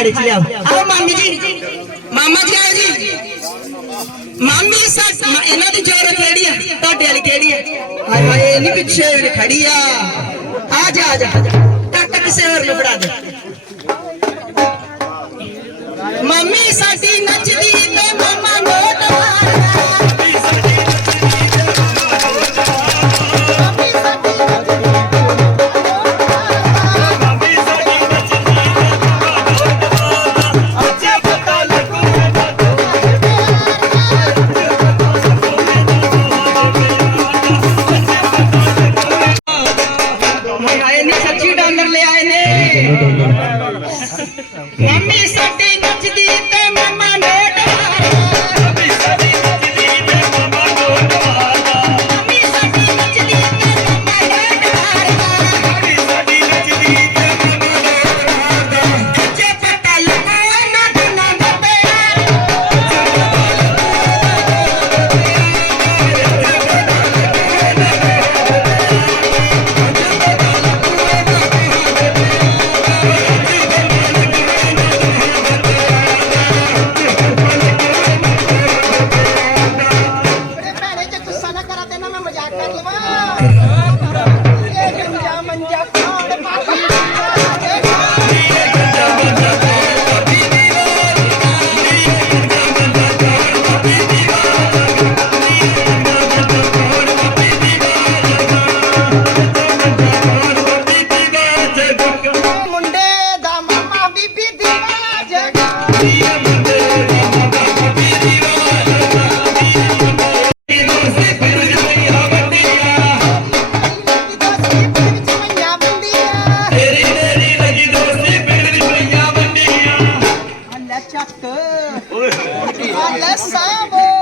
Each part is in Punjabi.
ਅਖਾੜੇ 'ਚ ਲਿਆਓ। ਆਓ ਮਾਮੀ ਜੀ। ਮਾਮਾ ਜੀ ਆਓ ਜੀ। ਮਾਮੀ ਸੱਸ ਇਹਨਾਂ ਦੀ ਜੋਰ ਕਿਹੜੀ ਆ? ਤੁਹਾਡੇ ਵਾਲੀ ਕਿਹੜੀ ਆ? ਹਾਏ ਹਾਏ, ਇਹ ਨਹੀਂ ਪਿੱਛੇ ਖੜੀ ਆ। ਜਾ ਆ ਜਾ ਆ ਜਾ। ਟੱਕ ਕਿਸੇ ਹੋਰ ਨੂੰ ਫੜਾ ਦੇ।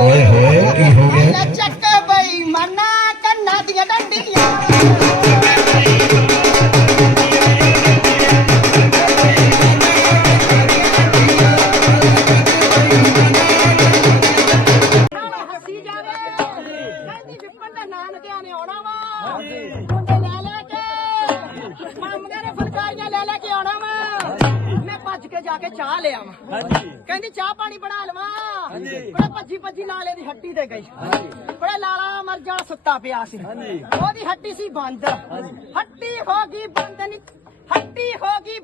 ਓਏ ਹੋਏ ਕੀ ਹੋ ਗਿਆ? ਅੱਲਾ ਚੱਕ ਬਈ ਮਨਾ ਕੰਨਾਂ ਦੀਆਂ ਡੰਡੀਆਂ। ਕੇ ਜਾ ਕੇ ਚਾਹ ਲਿਆ ਵਾ ਕਹਿੰਦੀ ਚਾਹ ਪਾਣੀ ਬਣਾ ਲਵਾਂ। ਬੜਾ ਭੱਜੀ ਭੱਜੀ ਲਾਲੇ ਦੀ ਹੱਟੀ ਤੇ ਗਈ। ਬੜਾ ਲਾਲਾ ਮਰ ਜਾ ਸੁੱਤਾ ਪਿਆ ਸੀ। ਉਹਦੀ ਹੱਟੀ ਸੀ ਬੰਦ। ਹੱਟੀ ਹੋ ਗਈ ਬੰਦ ਨੀ ਹੱਟੀ ਹੋ ਗਈ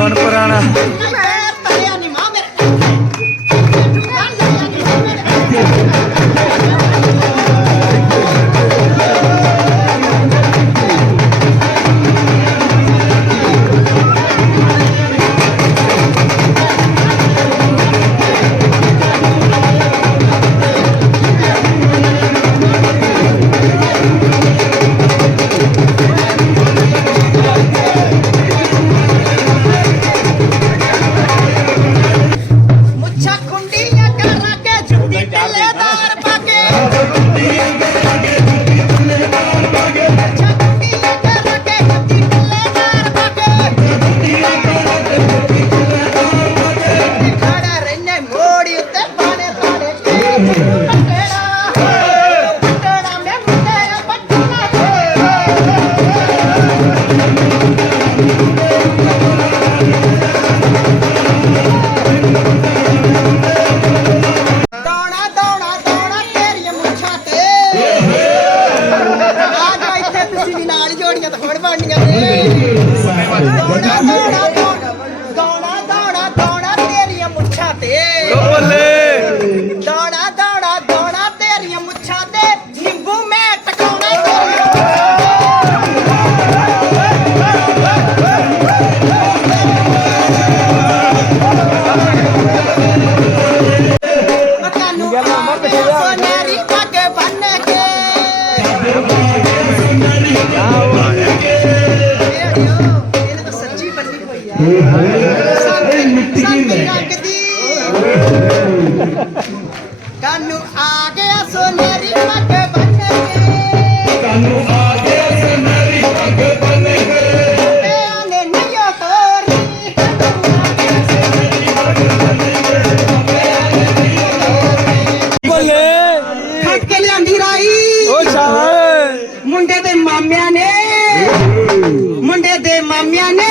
ਮਨ ਪੁਰਾਣਾ Eu vou ler. ਕਾਨੂੰ ਆ ਗਿਆ ਸੋਨੇਰੀ ਪੱਗ ਬੰਨੇ ਤੁਹਾਨੂੰ ਆ ਗਿਆ ਸਨਰੀ ਪੱਗ ਬੰਨ ਕੇ ਪਿਆ ਨੇ ਨਿਯੋ ਤੋਰੀ। ਬੱਲੇ। ਖੱਟ ਕੇ ਲਿਆਂਦੀ ਰਾਈ। ਓ ਸ਼ਾਹ। ਮੁੰਡੇ ਦੇ ਮਾਮਿਆਂ ਨੇ। ਮੁੰਡੇ ਦੇ ਮਾਮਿਆਂ ਨੇ।